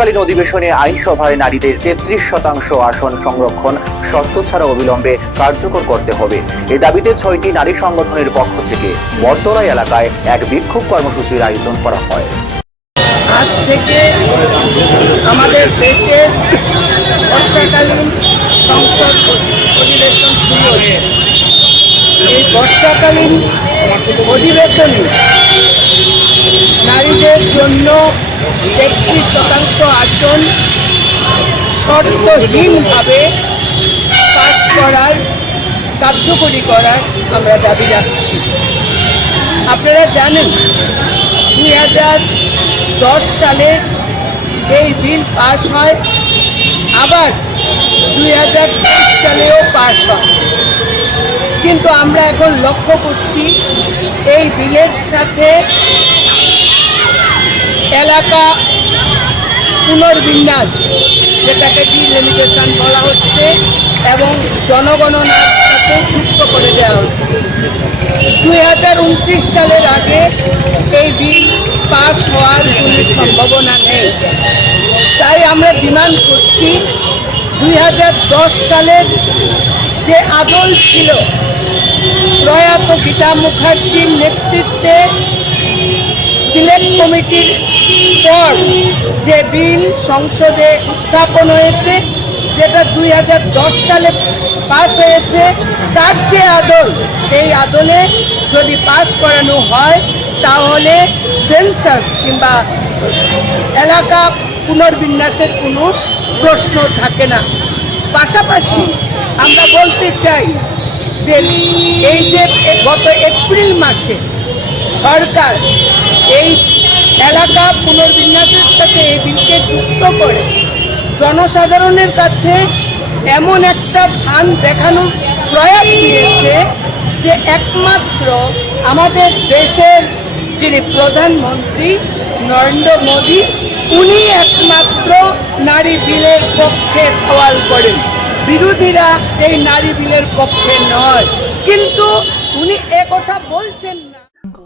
বর্ষাকালীন অধিবেশনে আইনসভায় নারীদের 33% আসন সংরক্ষণ শর্ত ছাড়া অবিলম্বে কার্যকর করতে হবে। এ দাবিতে 6টি নারী সংগঠনের পক্ষ থেকে বটতলা এলাকায় এক বিক্ষোভ কর্মসূচির আয়োজন করা হয়। আজ থেকে আমাদের দেশের বর্ষাকালীন সংসদ অধিবেশন শুরু হচ্ছে। এই বর্ষাকালীন অধিবেশনে নারীদের জন্য 33% আসন শর্তহীনভাবে পাস করার কার্যকরী করার আমরা দাবি রাখছি। আপনারা জানেন 2010 সালে এই বিল পাস হয়, আবার 2023 সালেও পাস হয়, কিন্তু আমরা এখন লক্ষ্য করছি এই বিলের সাথে এলাকা পুনর্বিন্যাস, যেটাকে ডিলিমিটেশন বলা হচ্ছে, এবং জনগণনার সাথে যুক্ত করে দেওয়া হচ্ছে। 2029 সালের আগে এই বিল পাস হওয়ার কোনো সম্ভাবনা নেই। তাই আমরা ডিমান্ড করছি 2010 সালের যে আদল ছিল, প্রয়াত গীতা মুখার্জির নেতৃত্বে সিলেক্ট কমিটির পর যে বিল সংসদে উত্থাপন হয়েছে, যেটা 2010 সালে পাস হয়েছে, তার যে আদল, সেই আদলে যদি পাস করানো হয় তাহলে সেন্সাস কিংবা এলাকা পুনর্বিন্যাসের কোনো প্রশ্ন থাকে না। পাশাপাশি আমরা বলতে চাই যে এই যে গত এপ্রিল মাসে সরকার এই এলাকা পুনর্বিন্যাসের সাথে এই বিলকে যুক্ত করে জনসাধারণের কাছে এমন একটা ভান দেখানোর প্রয়াস নিয়েছে যে একমাত্র আমাদের দেশের যিনি প্রধানমন্ত্রী নরেন্দ্র মোদী, উনি একমাত্র নারী বিলের পক্ষে সওয়াল করেন। বিরোধীরা এই নারী বিলের পক্ষে নয়, কিন্তু উনি একথা বলছেন।